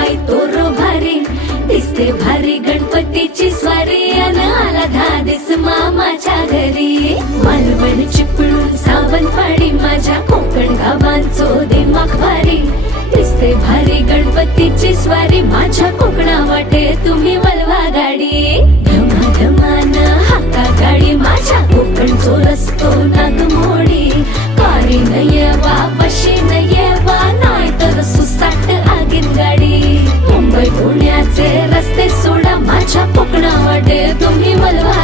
पाय तोर भारी दिसते भारी गणपतीची स्वारी अन आला धादिस मामाच्या घरी मालवण चिपळूण सावंतवाडी माझ्या कोकण गावांचो दिमाग भारी दिसते भारी गणपतीची स्वारी माझ्या कोकणा वाटे तुम्ही वलवा गाडी धमाधमान हाका गाडी माझ्या कोकणचो रस्तो नागमोडी कारी येवा बशी येवा नाही तर सुसाट आगीन गाडी मुंबई पुण्याचे रस्ते सोडा माझ्या कोकणा वाटे तुम्ही वलवा